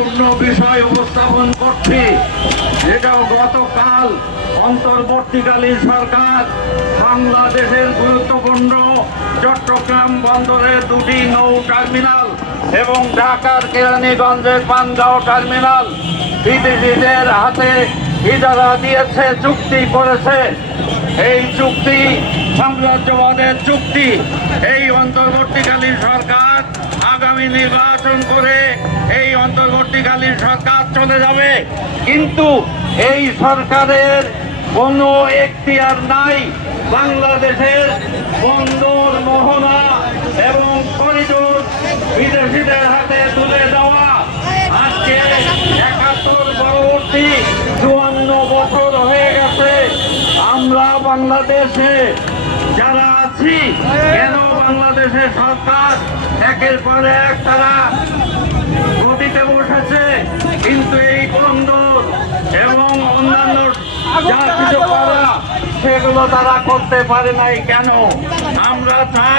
গুরুত্বপূর্ণ বিষয় উপস্থাপন করছি। যেটাও গতকাল অন্তর্বর্তীকালীন সরকার বাংলাদেশের গুরুত্বপূর্ণ চট্টগ্রাম বন্দরের দুটি নৌ টার্মিনাল এবং ঢাকার কেরানীগঞ্জের পানগাঁও টার্মিনাল বিদেশিদের হাতে ইজারা দিয়েছে, চুক্তি করেছে। এই চুক্তি সাম্রাজ্যবাদের চুক্তি। এই অন্তর্বর্তীকালীন সরকার আগামী নির্বাচন করে এই অন্তর্বর্তীকালীন সরকার চলে যাবে। কিন্তু এই সরকারের কোনো এখতিয়ার নাই। বাংলাদেশের বন্দর, মোহনা এবং করিডোর বিদেশিদের হাতে তুলে দেওয়া। আজকে একাত্তর পরবর্তী চুয়ান্ন বছর হয়ে গেছে। আমরা বাংলাদেশে যারা আছি, কেন বাংলাদেশের সরকার একের পর এক তারা গতিতে বসেছে, কিন্তু এই বন্দর এবং অন্যান্য যা কিছু করা, সেগুলো তারা করতে পারে নাই কেন? আমরা চাই